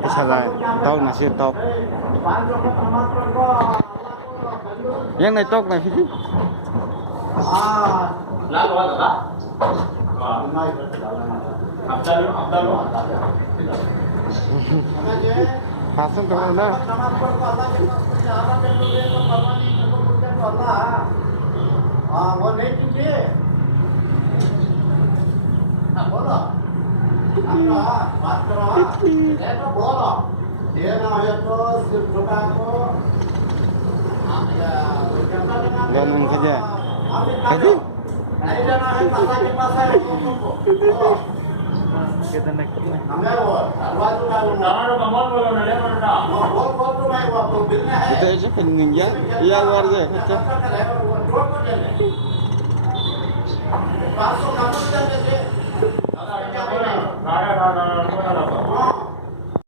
Bisa lah, tau nasi top. Yang này top này Fiji. Pasang tuh na. वो नहीं कीजिए बोलो बात करो ये तो बोलो ये ना हो तो सिर्फ झुका को Ganun saja. Jadi नहीं जाना है पासा के पास है Kita naik. हमें वो दरवाजा का वो नारा कमल बोलो ना ले मरना बोल तो मैं वो बिलने है Itu aja pengen ya. Iya luar deh. Kacau. 500 number चलते थे